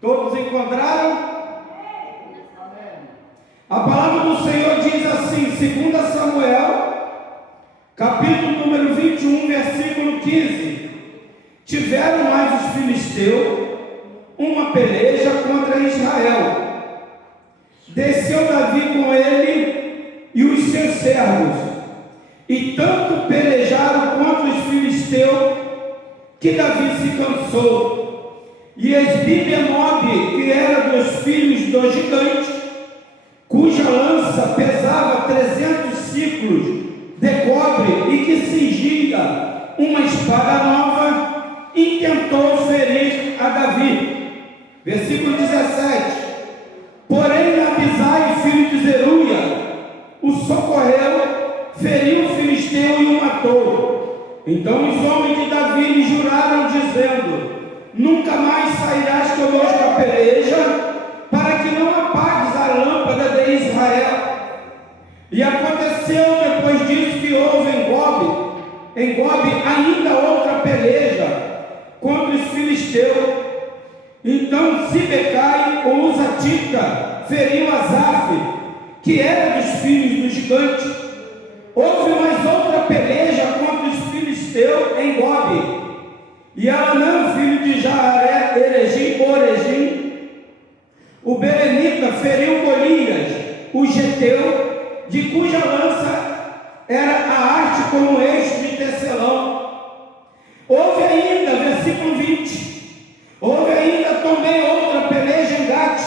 Todos encontraram? A palavra do Senhor diz assim, 2 Samuel, capítulo número 21, versículo 15. Tiveram mais os filisteus uma peleja contra Israel. Desceu Davi com ele e os seus servos, e tanto pelejaram contra os filisteus, que Davi se cansou. E Esbi-Benob, que era dos filhos do gigante, cuja lança pesava 300 ciclos de cobre e que cingia uma espada nova, intentou ferir a Davi. Versículo 17. Porém Abisai, filho de Zeruia, o socorreu, feriu o filisteu e o matou. Então os homens de Davi lhe juraram, dizendo: nunca mais sairás conosco a peleja, para que não apagues a lâmpada de Israel. E aconteceu depois disso que houve em Gobe ainda outra peleja contra os filisteus. Então Sibecai, o Uzatita, feriu Asaf, que era dos filhos do gigante. Houve mais outra peleja contra os filisteus em Gobe. E Alanã, filho de Orezim, o Berenita, feriu Golias, o Geteu, de cuja lança era a arte como eixo de tecelão. Houve ainda, versículo 20, houve ainda também outra peleja em Gate,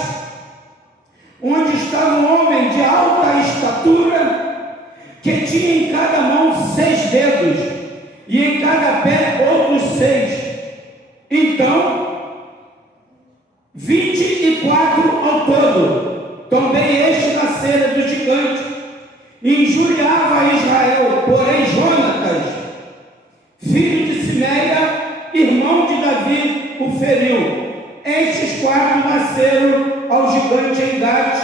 onde estava um homem de alta estatura, que tinha em cada mão 6 dedos, e em cada pé outros 6. Então, 24 ao todo. Também este nascera do gigante. Injuriava a Israel, porém Jonatas, filho de Simeia, irmão de Davi, o feriu. Estes 4 nasceram ao gigante em Gate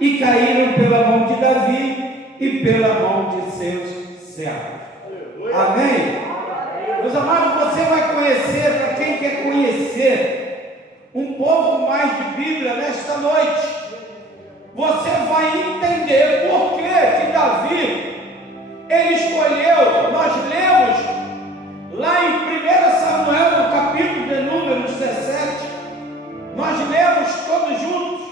e caíram pela mão de Davi e pela mão de seus servos. Amém? Meus amados, você vai conhecer, para quem quer conhecer um pouco mais de Bíblia nesta noite, você vai entender por que Davi, ele escolheu, nós lemos lá em 1 Samuel, no capítulo de número 17, nós lemos todos juntos,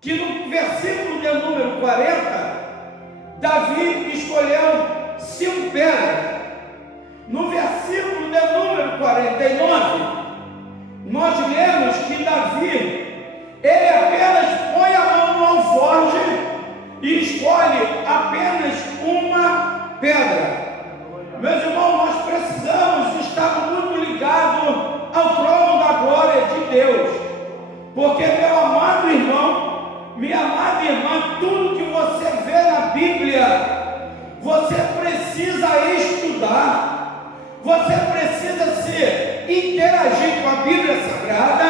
que no versículo de número 40, Davi escolheu 5 pedras. No versículo de número 49, nós lemos que Davi, ele apenas põe a mão no alforje e escolhe apenas uma pedra. Meus irmãos, nós precisamos estar muito ligados ao trono da glória de Deus, porque, meu amado irmão, minha amada irmã, tudo que você vê na Bíblia, você precisa estudar. Você precisa se interagir com a Bíblia Sagrada,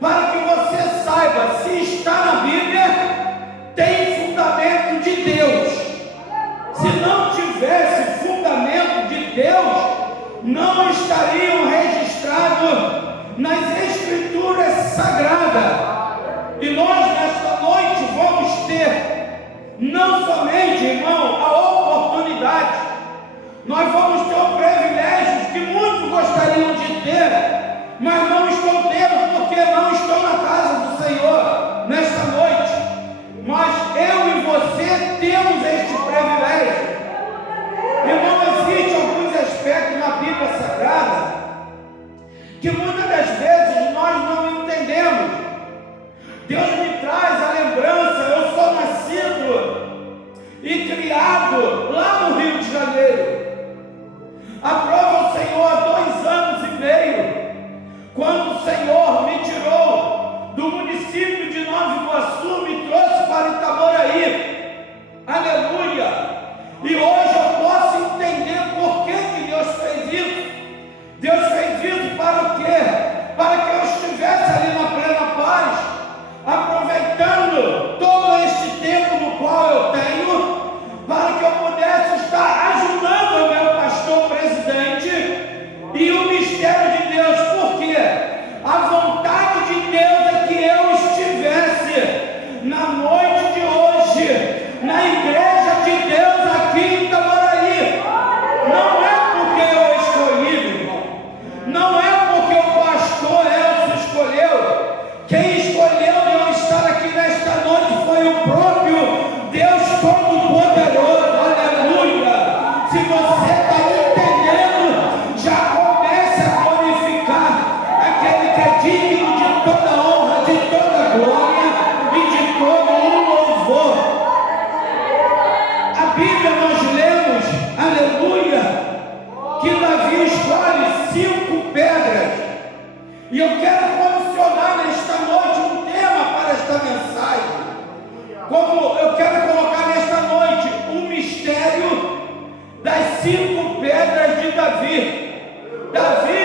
para que você saiba se está na Bíblia, tem fundamento de Deus. Se não tivesse fundamento de Deus, não estariam registrados nas Escrituras Sagradas. E nós nesta noite vamos ter, não somente, irmão, a oportunidade, nós vamos ter o privilégio que muitos gostariam de ter, mas não estão tendo, porque não estão na casa do Senhor nesta noite. Mas eu e você temos este privilégio. Irmão, existem alguns aspectos na Bíblia Sagrada que muitas das vezes nós não entendemos. Deus me traz a lembrança, eu sou nascido e criado lá no Rio de Janeiro. Aprova o Senhor há 2 anos e meio, quando o Senhor me tirou do município de Nova Iguaçu, me trouxe para Itaboraí. Aleluia! E hoje eu posso entender por que Deus fez isso. Deus fez isso para o quê? Para que eu estivesse ali na plena paz, digno de toda honra, de toda glória e de todo o louvor. A Bíblia nós lemos, aleluia, que Davi escolhe 5 pedras. E eu quero comissionar nesta noite um tema para esta mensagem. Como eu quero colocar nesta noite o mistério das 5 pedras de Davi. Davi,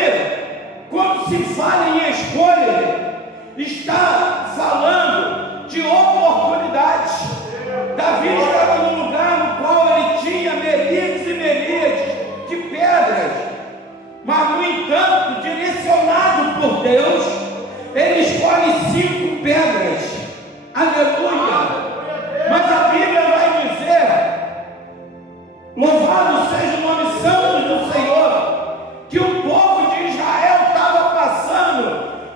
quando se fala em escolha, está falando de oportunidades. Davi estava num lugar no qual ele tinha miríades e miríades de pedras, mas no entanto, direcionado por Deus, ele escolhe 5 pedras. Aleluia! Mas a Bíblia vai dizer, louvado seja o nome santo do Senhor, que o povo de Israel estava passando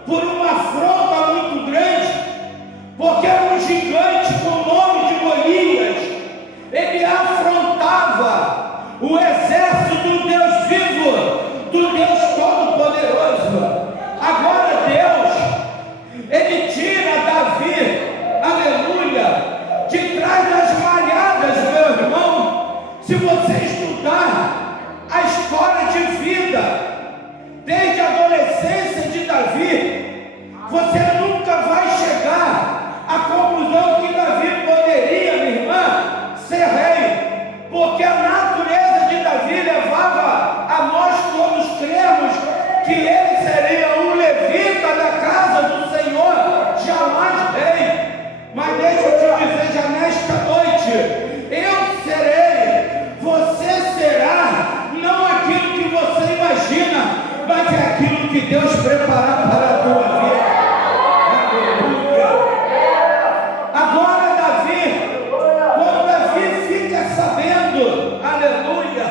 por uma afronta muito grande, porque era um gigante com o nome de Golias. Ele afrontava o exército do Deus vivo, do Deus Todo-Poderoso. Agora Deus, Ele tira Davi, aleluia, de trás das malhadas, meu irmão. Se você estudar a história de vida, desde a adolescência de Davi, você nunca vai chegar à conclusão que Davi poderia, minha irmã, ser rei, porque a natureza de Davi levava a nós todos cremos que ele seria um levita da casa do Senhor, jamais rei. Mas deixa eu te dizer já nesta noite, eu serei, você será, não aquilo que você imagina, mas é aquilo que Deus preparar para a tua vida. Aleluia. Agora Davi, quando Davi fica sabendo, aleluia,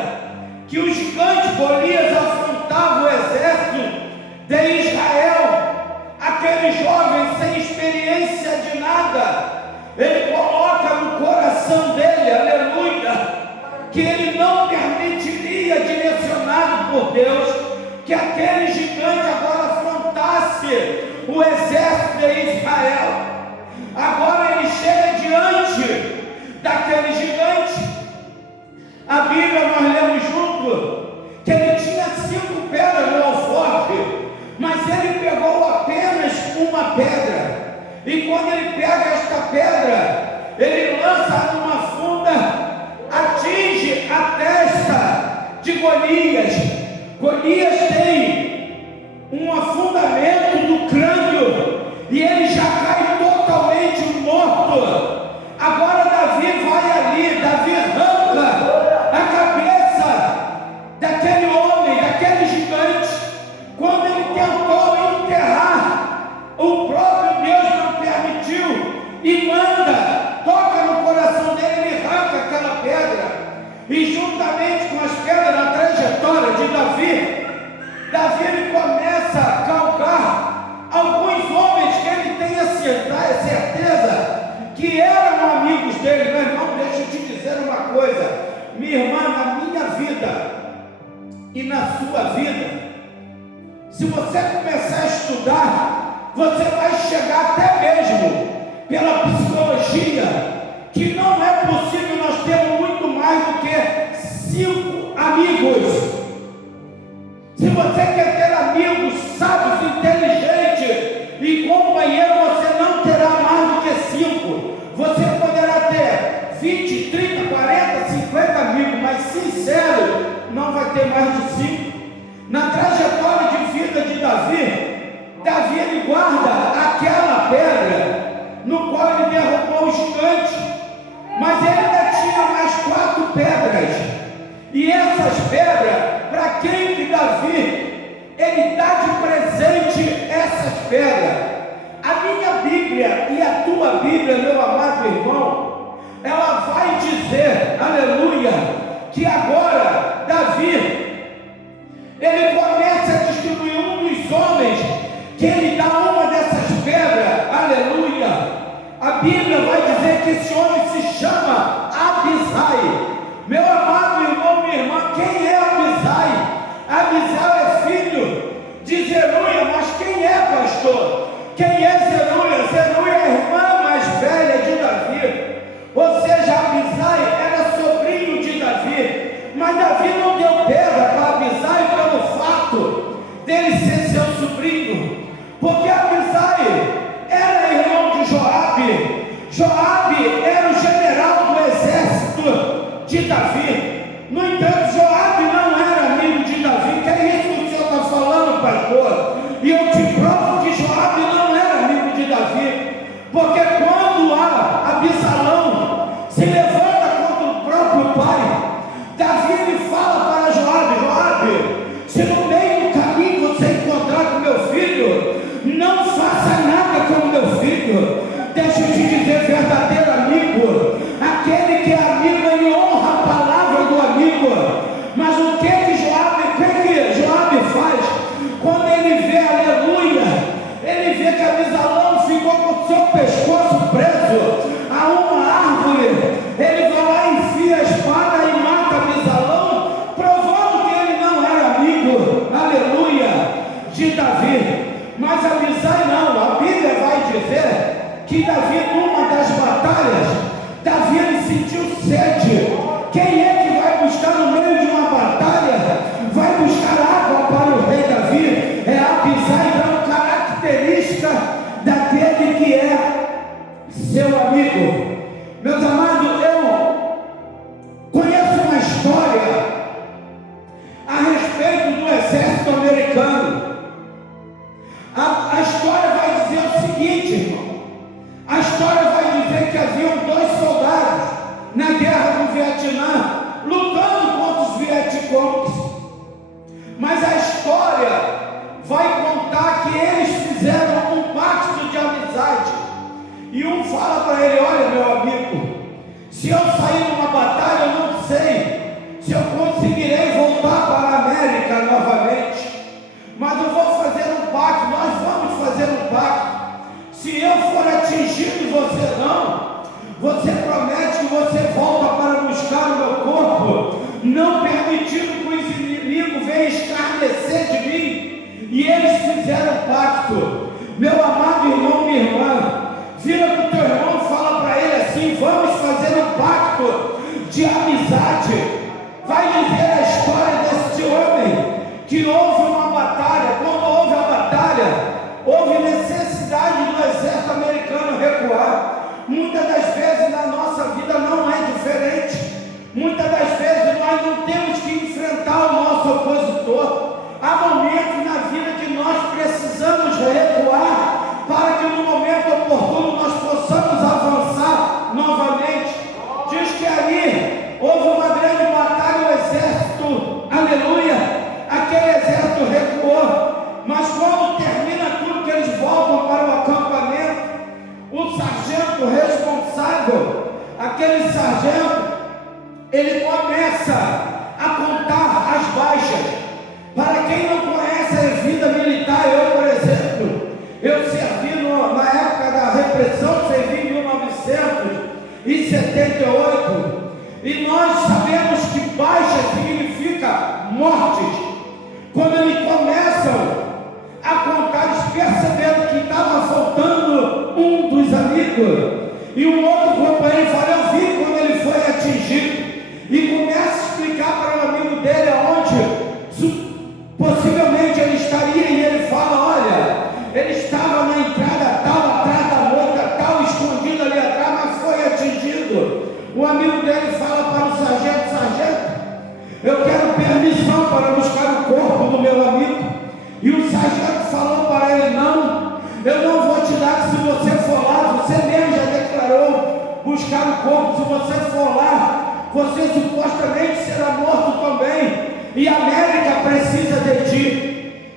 que o gigante Golias afrontava o exército de Israel, aquele jovem sem experiência de nada, ele coloca no coração dele, aleluia, que ele não permitiria, direcionado por Deus, que aquele gigante agora afrontasse o exército de Israel. Agora ele chega diante daquele gigante. A Bíblia nós lemos junto que ele tinha 5 pedras no alforje, mas ele pegou apenas uma pedra. E quando ele pega esta pedra, ele lança numa funda, atinge a testa de Golias. Golias tem um afundamento do crânio e ele já cai totalmente morto. Agora Davi vai ali, Davi arranca a cabeça daquele homem, daquele gigante. Quando ele tentou enterrar, o próprio Deus não permitiu e manda, toca no coração dele, ele arranca aquela pedra. E juntamente com as pedras na trajetória de Davi, ele começa a calcar alguns homens que ele tem a certeza que eram amigos dele. Meu irmão, deixa eu te dizer uma coisa, minha irmã, na minha vida e na sua vida, se você começar a estudar, você vai chegar até mesmo pela psicologia que não é possível nós termos muito mais do que 5 amigos. Se você quer ter amigos sábios, inteligentes e companheiros, você não terá mais do que 5. Você poderá ter 20, 30, 40, 50 amigos, mas sincero, não vai ter mais de 5. Na trajetória de vida de Davi ele guarda aquela pedra no qual ele derrubou o gigante, mas ele ainda tinha mais 4 pedras, e essas pedras, para quem que Davi, ele dá de presente essas pedras. A minha Bíblia e a tua Bíblia, meu amado irmão, ela vai dizer, aleluia, que agora Davi, ele começa a distribuir um dos homens, que ele dá uma dessas pedras, aleluia. A Bíblia vai dizer que esse homem se chama Abisai. Meu amado irmão, minha irmã, quem é Abisai? Abisai é filho de Zeruia, mas quem é, pastor? Joabe era o general do exército de Davi. No entanto, Joabe não era amigo de Davi. Que é isso que o senhor está falando, pastor? E eu te provo que Joabe não era amigo de Davi, porque quando Absalão se levanta contra o próprio pai, Davi lhe fala para Joabe: Joabe, se no meio do caminho você encontrar com meu filho, não faça nada com meu filho. Deixa eu te dizer, verdadeiro amigo, aquele que é amigo, ele honra a palavra do amigo. Mas o que Joabe faz? Quando ele vê, aleluia, ele vê que Absalão ficou com o seu pescoço preso a uma árvore, ele vai lá, enfia a espada e mata Absalão, provando que ele não era amigo, aleluia, de Davi. Mas Abisai não, a Bíblia vai dizer que Davi, numa das batalhas, Davi ele sentiu sede. Quem é que vai buscar no meio de uma batalha, vai buscar água para o rei Davi? É Abisai, dando característica daquele que é seu amigo. Meus amados, eu conheço uma história a respeito do exército americano. A história vai dizer o seguinte, irmão. A história vai dizer que haviam 2 soldados na guerra do Vietnã, lutando contra os vietcongues. Mas a história vai contar que eles fizeram um pacto de amizade. E um fala para ele: olha, meu amigo, se eu sair numa batalha, eu não sei se eu conseguirei voltar para a América novamente. Mas eu vou fazer um pacto, nós vamos fazer um pacto. Se eu for atingido e você não, você promete que você volta para buscar o meu corpo, não permitindo que os inimigos venham escarnecer de mim. E eles fizeram pacto. Meu amado irmão, minha irmã, vira para o teu irmão e fala para ele assim: vamos fazer um pacto de amizade. Vai dizer a história desse homem que houve uma batalha. Quando houve a batalha, houve necessidade do exército americano recuar. Muitas das vezes na nossa vida não é diferente. Muitas das vezes nós não temos que enfrentar o nosso opositor. Há momentos na vida que nós precisamos recuar para que no momento oportuno nós possamos avançar novamente. Diz que ali houve uma grande batalha, o exército, aleluia, aquele exército recuou. Mas quando termina tudo, que eles voltam para o acampamento, o sargento responsável, aquele sargento, ele começa a contar as baixas. Para quem não conhece a vida militar, eu, por exemplo, eu servi na época da repressão, servi em 1978, e nós sabemos que baixa significa mortes. Quando eles começam a contar, eles perceberam que estava faltando um dos amigos, e o outro companheiro fala: eu vi quando ele foi atingido, e começa a explicar para o amigo dele aonde possivelmente ele estaria, e ele fala: olha, ele estava na entrada tal, atrás da moita tal, escondido ali atrás, mas foi atingido. O amigo dele fala para o sargento: sargento, eu quero permissão para buscar o corpo do meu amigo. E o sargento falou para ele: não, eu não vou te dar, que se você for lá, você mesmo já declarou buscar o corpo, se você for lá, você supostamente será morto também, e a América precisa de ti.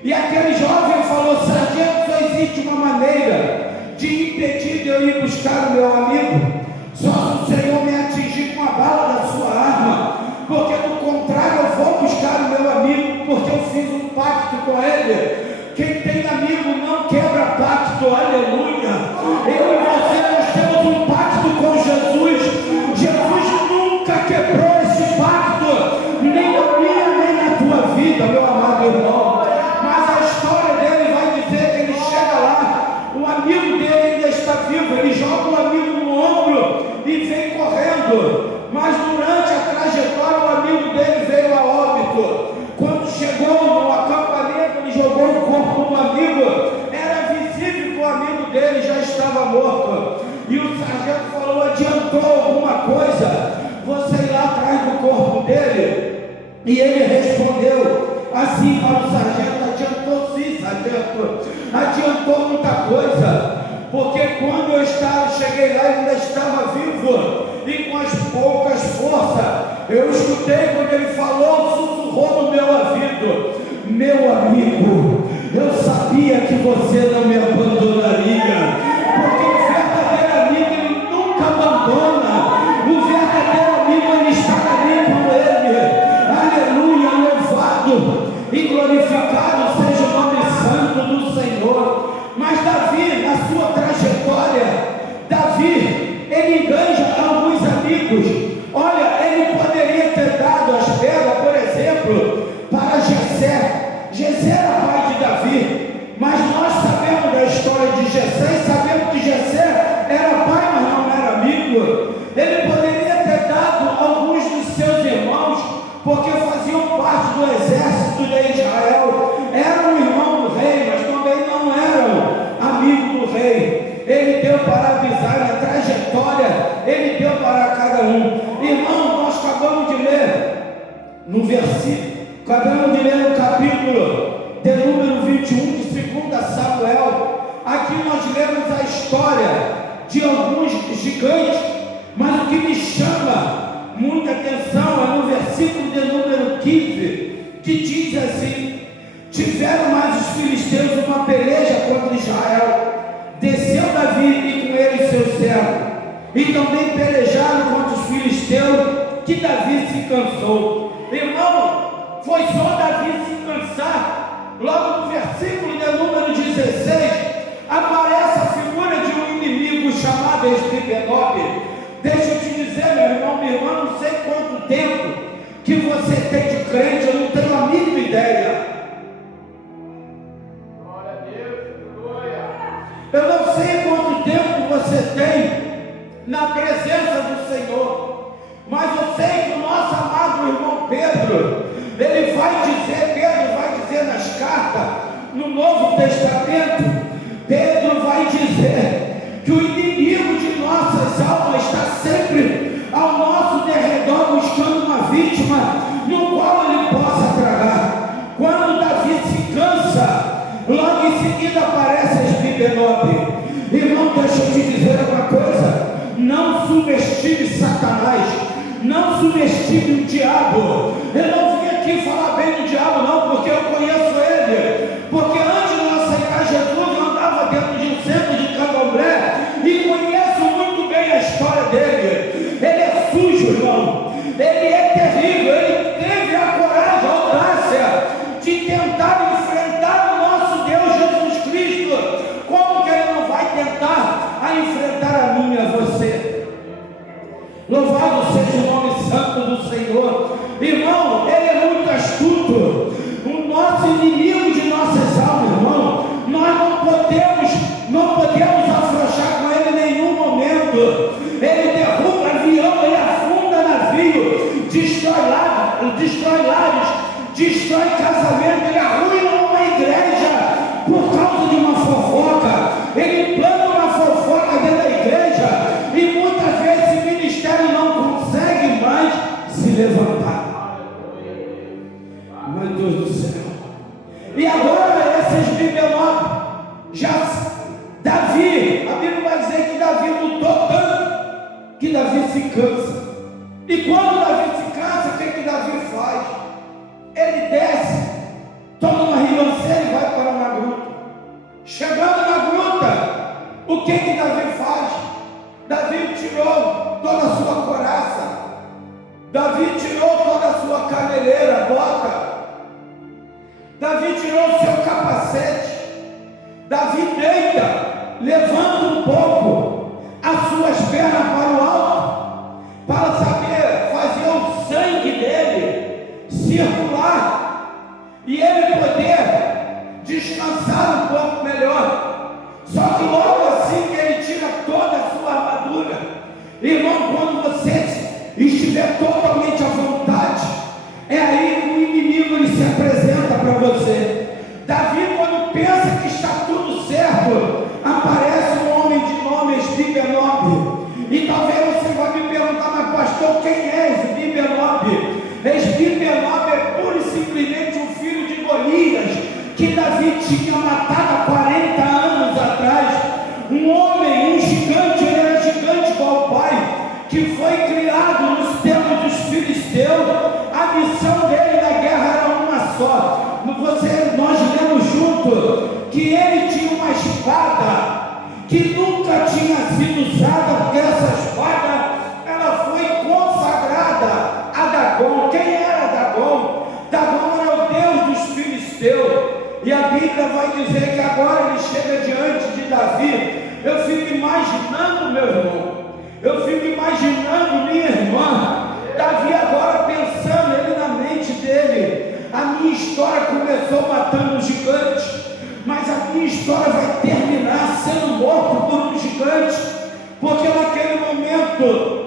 E aquele jovem falou: sargento, só existe uma maneira de impedir de eu ir buscar o meu amigo, só se o Senhor me atingir com a bala da sua arma, porque do contrário eu vou buscar o meu amigo, porque eu fiz um pacto com ele. Quem tem amigo não quebra pacto, aleluia. Eu e você, nós temos um pacto com Jesus. Jesus nunca quebrou esse pacto, nem na minha, nem na tua vida, meu amado irmão. Mas a história dele vai dizer que ele chega lá, o amigo dele ainda está vivo, ele joga o amigo no ombro e vem correndo. Mas durante a trajetória o amigo dele veio a óbito. Quando chegou no acampamento, ele jogou o corpo do amigo, era visível que o amigo dele já estava morto. E o sargento falou: adiantou alguma coisa você ir lá atrás do corpo dele? E ele respondeu assim para o sargento: adiantou sim, sargento, adiantou muita coisa, porque quando eu cheguei lá ele ainda estava vivo, e com as poucas forças, eu escutei quando ele falou, sussurrou no meu ouvido: meu amigo, eu sabia que você não me abandonaria, porque o verdadeiro amigo ele nunca abandona, o verdadeiro amigo ele está ali com ele. Aleluia, louvado e glorificado seja o nome santo do Senhor. Mas Davi, na sua trajetória, Davi, ele enganja alguns amigos. Olha, ele poderia ter dado as pedras, por exemplo, para Jessé. Jessé era pai de Davi, mas nós sabemos da história de Jessé e sabemos que Jessé era pai, mas não era amigo. Ele poderia ter dado alguns dos seus irmãos, porque faziam parte do exército de Israel, eram irmão do rei, mas também não eram amigo do rei. Ele deu para avisar na trajetória, ele deu para cada um. Irmão, nós acabamos de ler no versículo, acabamos de ler no capítulo de número 21 de 2 Samuel. Aqui nós lemos a história de alguns gigantes, mas o que me chama muita atenção é no versículo de número 15, que diz assim: tiveram mais os filisteus uma peleja contra Israel, desceu Davi e com ele seu servo, e também pelejaram contra os filisteus, que Davi se cansou. Irmão, foi só Davi se cansar. Logo no versículo de número 16, aparece a figura de um inimigo chamado Esbibenob. Deixa eu te dizer, meu irmão, minha irmã, não sei quanto tempo que você tem de crente, eu não tenho a mínima ideia. Glória a Deus, glória. Eu não sei quanto tempo você tem na presença do Senhor, mas eu sei que o nosso amado irmão Pedro, ele vai dizer, Pedro vai dizer nas cartas, no Novo Testamento, Pedro vai dizer que o inimigo de nossas almas está sempre ao nosso derredor, buscando uma vítima no qual ele possa tragar. Quando Davi se cansa, logo em seguida aparece Esbibenob. Irmão, deixa eu te dizer uma coisa: não subestime Satanás, não subestime o diabo. Eu não vim aqui falar bem do diabo não, porque eu conheço ele, porque antes de eu aceitar Jesus eu andava dentro de um centro de candomblé e conheço muito bem a história dele. Ele é sujo, irmão, ele é terrível, ele teve a coragem, a audácia de tentar enfrentar o nosso Deus Jesus Cristo. Como que ele não vai tentar a enfrentar a mim e a você? Louvado seja o nome santo do Senhor. Irmão, ele é muito astuto, o nosso inimigo de nossas almas, irmão. Nós não podemos afrouxar com ele em nenhum momento. Ele derruba avião, ele afunda navio, destrói lares, destrói casamento, ele arruina uma igreja por causa de uma fofoca. Ele planta uma fofoca dentro da igreja e muitas vezes esse ministério não consegue mais se levantar. Meu Deus do céu. E agora esse Esbibenob, Davi, a Bíblia vai dizer que Davi lutou tanto que Davi se cansa. E quando Davi se cansa, o que Davi faz? Ele desce, toma uma ribanceira e vai para uma gruta. Chegando na gruta, o que Davi faz? Davi tirou toda a sua couraça, Davi tirou toda a sua caneleira, bota, Davi tirou o seu capacete, Davi deita, levanta um pouco as suas pernas para o alto, para saber fazer o sangue dele circular e ele poder descansar um pouco melhor. Só que logo assim que ele tira toda a sua armadura, irmão, quando você estiver totalmente à vontade, é aí que o inimigo ele se apresenta para você. Davi, quando pensa que está tudo certo, aparece um homem de nome Esbibenob. que nunca tinha sido usada, porque essa espada, ela foi consagrada a Dagom. Quem era Dagom? Dagom era o Deus dos filisteus, e a Bíblia vai dizer que agora ele chega diante de Davi. Eu fico imaginando, meu irmão, eu fico imaginando minha irmã, Davi agora pensando, ele na mente dele, a minha história começou matando um gigante, mas a minha história vai terminar sendo morto por um gigante, porque naquele momento,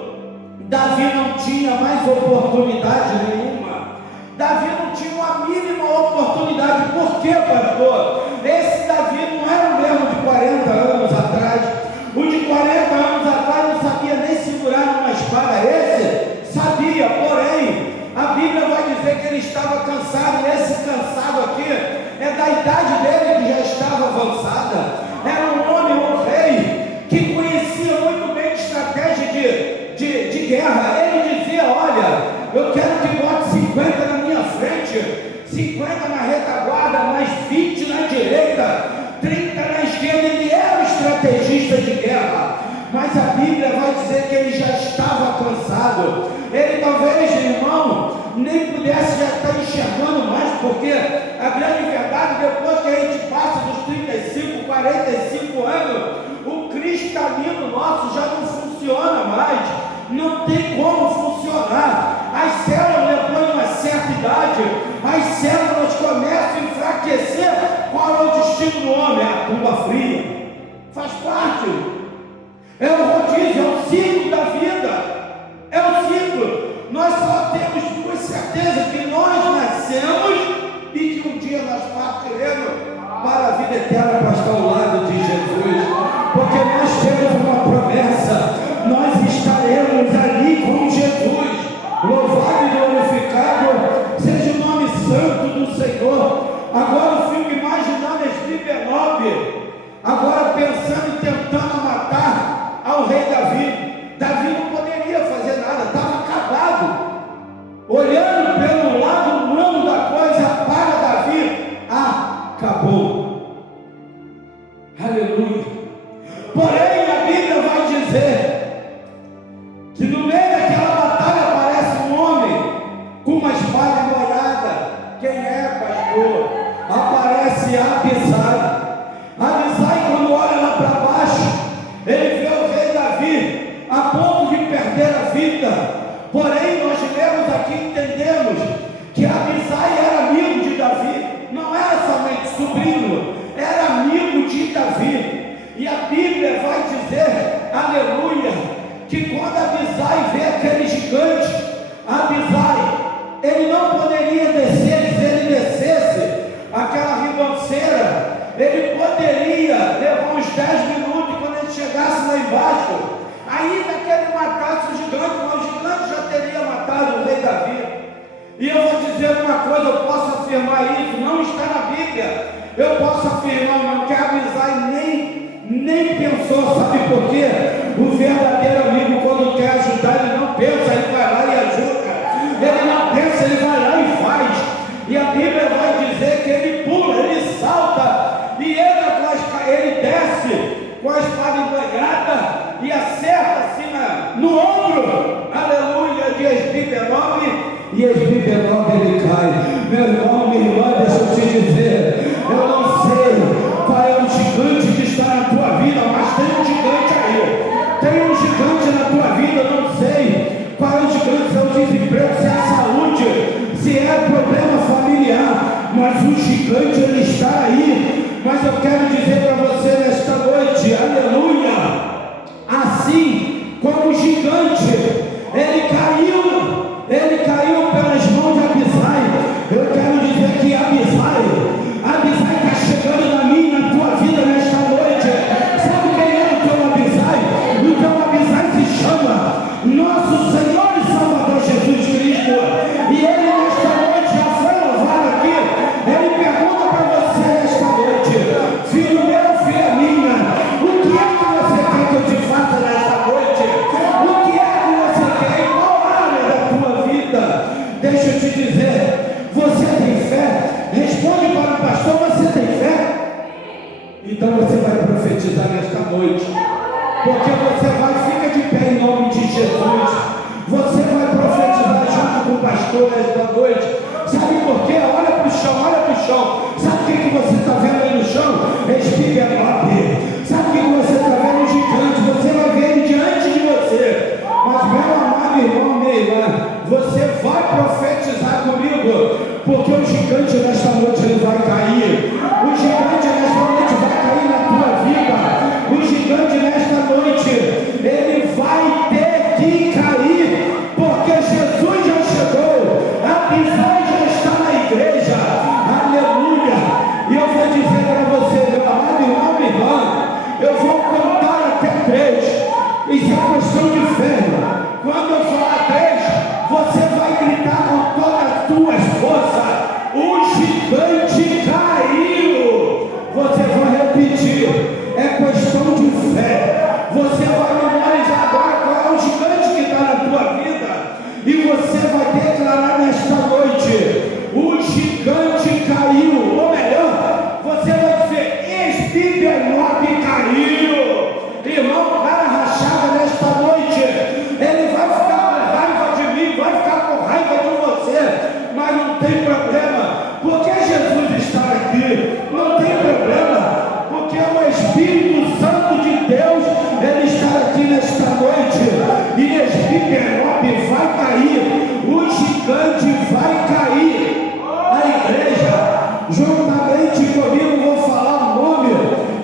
Davi não tinha mais oportunidade nenhuma. Davi não tinha uma mínima oportunidade. Por quê, pastor? Esse Davi não era o mesmo de 40 anos atrás. O de 40 anos atrás não sabia nem segurar numa espada. Esse sabia, porém, a Bíblia vai dizer que ele estava cansado. E esse cansado aqui é da idade dele, que já estava avançada. Era um homem, um rei, que conhecia muito bem a estratégia de guerra. Ele dizia: olha, eu quero que bote 50 na minha frente, 50 na retaguarda, mais 20 na direita, 30 na esquerda. Ele era o estrategista de guerra, mas a Bíblia vai dizer que ele já estava cansado. Ele talvez, irmão, nem pudesse já estar enxergando mais, porque a grande verdade, depois que a gente passa dos 35, 45 anos, o cristalino nosso já não funciona mais, não tem como funcionar. As células, depois de uma certa idade, as células começam a enfraquecer. Qual é o destino do homem? É a tumba fria. Faz parte. É o rodízio, é o ciclo da vida. É o ciclo. Nós só temos duas certezas: que nós nascemos e que um dia nós partiremos para a vida eterna, para estar ao lado de Jesus. Porque nós temos uma promessa: nós estaremos ali com Jesus. Louvado e glorificado seja o nome santo do Senhor. Agora eu fico imaginando Esbi-Benob, agora pensando e tentando matar ao rei Davi. Davi não poderia fazer nada, estava acabado. Olhando pelo lado humano da coisa, para Davi, acabou. Aleluia. Porém, a Bíblia vai dizer que no meio daquela batalha aparece um homem com uma espada embolada. Quem é, pastor? Aparece Abisai. Abisai, quando olha lá para baixo, ele vê o rei Davi a ponto de perder a vida. Porém, nós lemos aqui e entendemos que Abisai era amigo de Davi, não era somente sobrinho, era amigo de Davi. E a Bíblia vai dizer, aleluia, que quando Abisai vê aquele gigante, Abisai, ele não poderia descer. Se ele descesse aquela ribanceira, ele poderia levar uns 10 minutos, e quando ele chegasse lá embaixo, ainda que ele matasse o gigante, mas o gigante já teria matado o rei Davi. E eu vou dizer uma coisa, eu posso afirmar isso, não está na Bíblia, eu posso afirmar, irmão, que Abisai nem pensou. Sabe por quê? O verdadeiro amigo, quando quer ajudar, ele não pensa, ele vai lá e ajuda. Ele não pensa, ele vai lá e faz. E a Bíblia vai dizer que ele pula, ele salta, e ele desce com a espada embanhada e acerta assim no ombro, aleluia, de Esbi-Benob, e Esbi-Benob ele cai. Meu irmão, minha irmã, deixa eu te dizer, eu não sei qual é o gigante que está na tua vida, mas tem um gigante aí, tem um gigante na tua vida. Eu não sei qual é o gigante, se é o desemprego, se é a saúde, se é problema familiar, mas o gigante ele está aí. Mas eu quero dizer para você nesta noite, aleluia, assim como o gigante, ele caiu pelas mãos de Abisai. Eu quero dizer que Abisai está chegando na minha, na tua vida nesta noite. Sabe quem é o teu Abisai? O teu Abisai se chama nosso Senhor e Salvador Jesus Cristo. E ele nesta noite já foi louvado aqui. Ele pergunta para você nesta noite: filho meu, profetizar nesta noite, porque você vai, fica de pé em nome de Jesus, você vai profetizar junto com o pastor nesta noite. Sabe por quê? Olha para o chão, sabe o que você está vendo aí no chão? Espiga enorme. Sabe o que você está vendo? Um gigante, você vai ver ele diante de você, mas meu amado irmão, minha irmã, você vai profetizar comigo, porque o gigante nesta noite ele vai cair, o gigante nesta noite vai cair na tua vida, o gigante nesta noite ele vai ter que cair, porque Jesus já chegou, a visão já está na igreja, aleluia. E eu vou dizer para você, meu amado irmão, minha irmã, eu vou contar até 3, isso é questão de fé. Quando eu falar 3, você vai gritar com todas as tuas forças: o gigante caiu. Você vai repetir, é questão de fé. Você vai memorizar agora qual é o gigante que está na tua vida, e você vai declarar nesta noite: o gigante caiu. Ou melhor, você vai dizer: Espibenop caiu. Irmão, cara rachada nesta noite, ele vai ficar com raiva de mim, vai ficar com raiva de você, mas não tem problema, porque Jesus está aqui. Não tem problema, porque o Espírito Santo de Deus, ele está aqui nesta noite, e Espibenop vai cair, o gigante vai cair. A igreja, juntamente comigo, vou falar o nome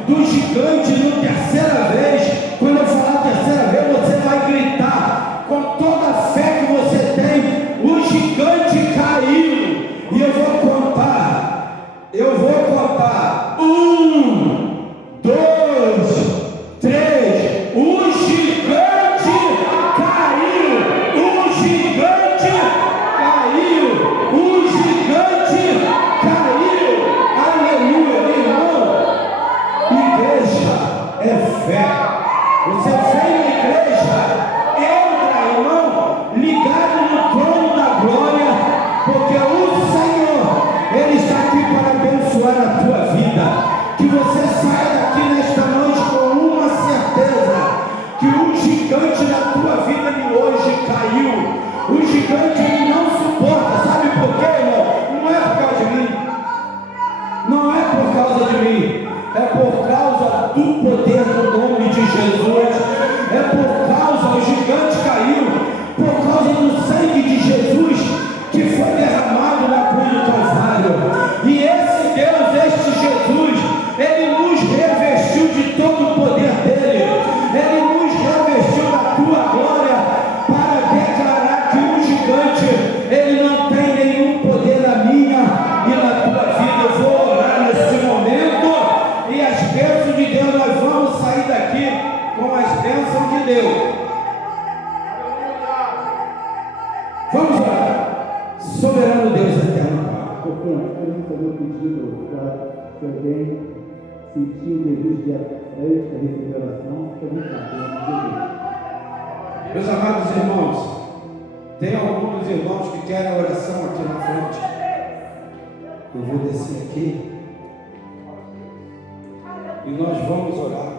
do gigante no terceira vez. Quando eu falar a terceira vez, você vai gritar com toda a fé que você tem: o gigante caiu. E eu vou contar, 1, 2, 3, o gigante caiu, o gigante caiu, o gigante caiu. Aleluia, meu irmão. Igreja é fé. Você vem na igreja, entra, irmão, ligado no trono da glória, porque o Senhor, ele está aqui para abençoar a tua vida. Que você saia daqui nesta noite com uma certeza, que o gigante da tua vida de hoje caiu. O gigante, ele não suporta. Sabe por quê, irmão? Não é por causa de mim, não é por causa de mim, é por causa do poder do nome de Jesus. É por causa, o gigante caiu, por causa do sangue de Jesus que foi derramado na cruz do Calvário. E esse Deus, este Jesus, ele nos revestiu de todo o poder dele, ele nos revestiu da tua glória, para declarar que o gigante, ele não tem nenhum poder na minha e na tua vida. Eu vou orar nesse momento, e as bênçãos de Deus, nós vamos sair daqui com as bênçãos de Deus. Vamos orar. Soberano Deus eterno Pai, eu quero fazer um pedido para que alguém sentiu o devido de frente da revelação, que alguém está. meus amados irmãos, tem alguns dos irmãos que querem oração aqui na frente. Eu vou descer aqui e nós vamos orar.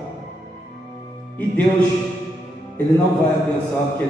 E Deus, ele não vai abençoar porque